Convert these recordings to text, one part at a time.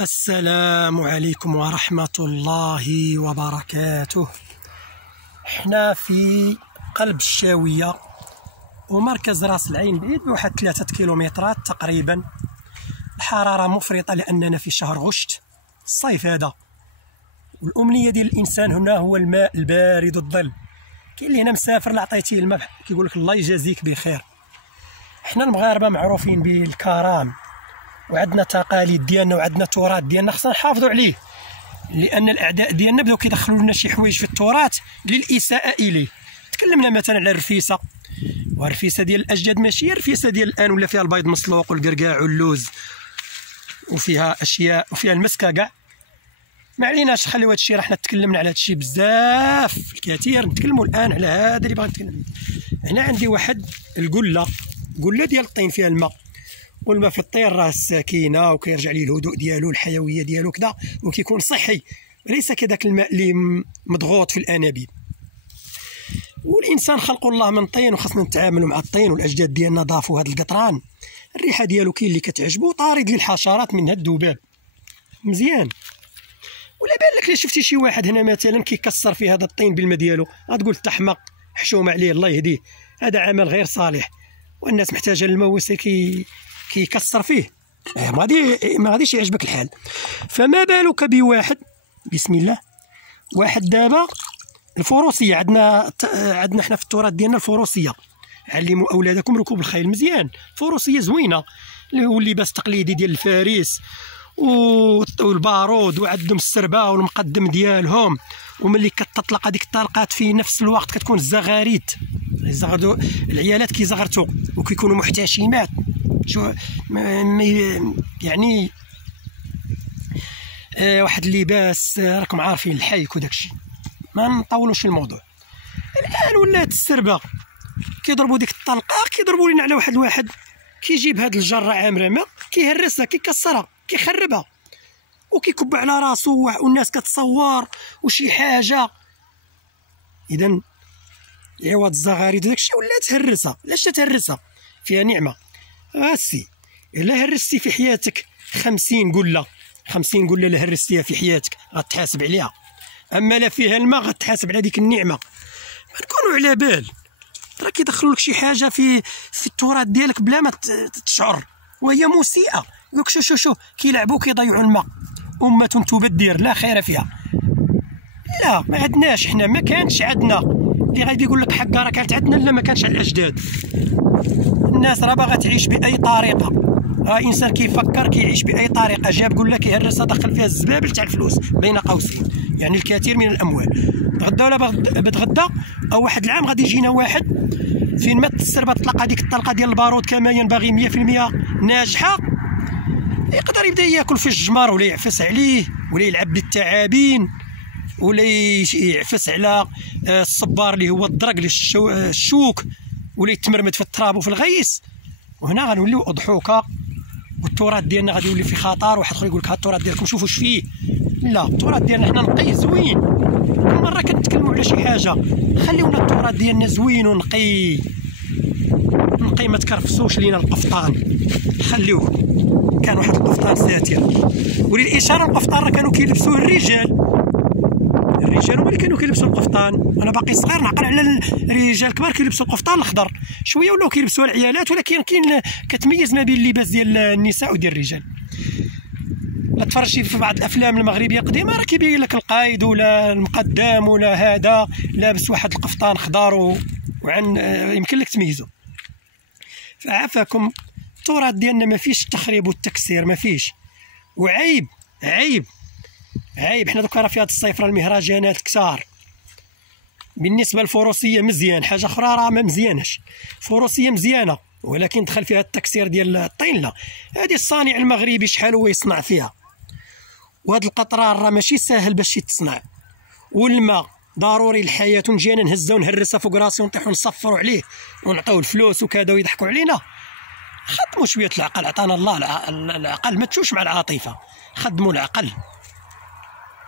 السلام عليكم ورحمة الله وبركاته. احنا في قلب الشاوية ومركز راس العين بعيد بواحد 3 كيلومترات تقريبا. الحرارة مفرطة لأننا في شهر غشت الصيف هذا، والأمنية ديال الإنسان هنا هو الماء البارد والظل. كاين اللي هنا مسافر لا عطيتيه الماء كيقول لك الله يجازيك بخير. احنا المغاربة معروفين بالكرم وعندنا تقاليد ديالنا وعندنا تراث ديالنا، خصنا نحافظوا عليه، لان الاعداء ديالنا بداو كيدخلوا لنا شي حوايج في التراث للاساءه اليه. تكلمنا مثلا على الرفيسه، والرفيسه ديال الاجداد ماشي هي الرفيسه ديال الان، ولا فيها البيض مسلوق والقرقاع واللوز وفيها اشياء وفيها المسكه كاع. ما عليناش، خليو هذا الشيء، راه حنا تكلمنا على هذا الشيء بزاف الكثير، نتكلموا الان على هذا اللي باغي نتكلم. هنا عندي واحد القله ديال الطين فيها الماء، والماء في الطين راه السكينه وكيرجع ليه الهدوء ديالو الحيويه ديالو كذا، وكيكون صحي، ليس كذاك الماء اللي مضغوط في الانابيب. والانسان خلق الله من طين، وخاصنا نتعاملوا مع الطين، والاجداد ديالنا ضافوا هذا القطران. الريحه ديالو كاين اللي كتعجبو، طارد للحشرات منها الذباب مزيان. ولا بان لك شفتي شي واحد هنا مثلا كيكسر في هذا الطين بالماء ديالو، غتقول تحمق حشومه عليه الله يهديه، هذا عمل غير صالح، والناس محتاجه للماء كيكسر فيه، ما غاديش يعجبك الحال. فما بالك بواحد بسم الله، واحد دابا الفروسيه عندنا احنا في التراث ديالنا الفروسيه. علموا اولادكم ركوب الخيل مزيان، فروسيه زوينه، اللي هو اللباس التقليدي ديال الفارس والبارود، وعندهم السربه والمقدم ديالهم، وملي كتطلق هذيك الطلقات في نفس الوقت كتكون الزغاريد، العيالات كيزغرتوا وكيكونوا محتشمات، شو يعني واحد اللباس راكم عارفين الحيك وداك الشيء، ما نطولوش الموضوع. الان ولات السربه كيضربوا ديك الطلقه، كيضربوا لنا على واحد كيجيب هاد الجره عامره ماء، كيهرسها كيكسرها كيخربها وكيكب على راسو، والناس كتصور وشي حاجه. اذا عوض الزغاريد وداك الشيء ولا تهرسها. علاش تهرسها؟ فيها نعمه. السي الا هرستي في حياتك 50 قله الا هرستيها في حياتك غتحاسب عليها، اما لا فيها الماء غتحاسب على ديك النعمه. ما نكونوا على بال، راه كيدخلوا لك شي حاجه في التراث ديالك بلا ما تشعر، وهي مسيئه. يقول لك شو كيلعبوا كيضيعوا الماء، امه تبدر لا خير فيها. لا ما عندناش، حنا ما كانش عندنا اللي غادي يقول لك حقا راه كانت عندنا، لا ما كانش على الاجداد. الناس راه باغا تعيش باي طريقه، انسان كيفكر كيعيش باي طريقه، جاب قول لك كيهرسها دخل فيها الزبابل تاع الفلوس بين قوسين، يعني الكثير من الاموال. تغدى ولا بتغدى، او واحد العام غادي يجينا واحد فين ما السربه تطلق هذيك الطلقه ديال البارود كما ينبغي 100% ناجحه، يقدر يبدا ياكل في الجمر، ولا يعفس عليه، ولا يلعب بالثعابين، ولا يعفس على الصبار اللي هو الدرق الشوك، ولا يتمرمد في التراب وفي الغيس. وهنا غنوليو اضحوكه، والتراث ديالنا غادي يولي في خطر. واحد اخر يقول لك ها التراث ديالكم شوفوا اش فيه. لا، التراث ديالنا حنا نقي زوين. كل مره كنتكلموا على شي حاجه خليونا التراث ديالنا زوين ونقي، ما تكرفسوش لينا القفطان، خليوه. كان واحد القفطان ساتر، وللاشاره القفطان راه كانوا كيلبسوه الرجال هما اللي كانوا كيلبسوا القفطان. انا باقي صغير نعقل على الرجال الكبار كيلبسوا القفطان الخضر، شويه ولاو كيلبسوها العيالات، ولكن كاين كتميز ما بين اللباس ديال النساء وديال الرجال. لا تفرجتي في بعض الافلام المغربيه القديمه راه كيبين لك القايد ولا المقدم ولا هذا لابس واحد القفطان خضر وعن يمكن لك تميزه. فعافاكم، التراث ديالنا ما فيش التخريب والتكسير، ما فيش، وعيب عيب. حنا دوكا راه في هذا الصيف راه المهرجانات كثار. بالنسبه للفروسيه مزيان، حاجه اخرى راه ما مزياناش. فروسيه مزيانه، ولكن دخل فيها التكسير ديال الطين. لا، هذه الصانع المغربي شحال هو يصنع فيها، وهاد القطران راه ماشي ساهل باش يتصنع. والماء ضروري الحياه، نجينا نهزها ونهرسها فوق راسي ونطيحوا نصفروا عليه ونعطيوه الفلوس وكذا ويضحكوا علينا. خدموا شويه العقل، عطانا الله العقل، ما تشوش مع العاطفه، خدموا العقل.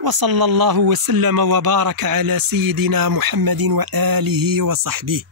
وصلى الله وسلم وبارك على سيدنا محمد وآله وصحبه.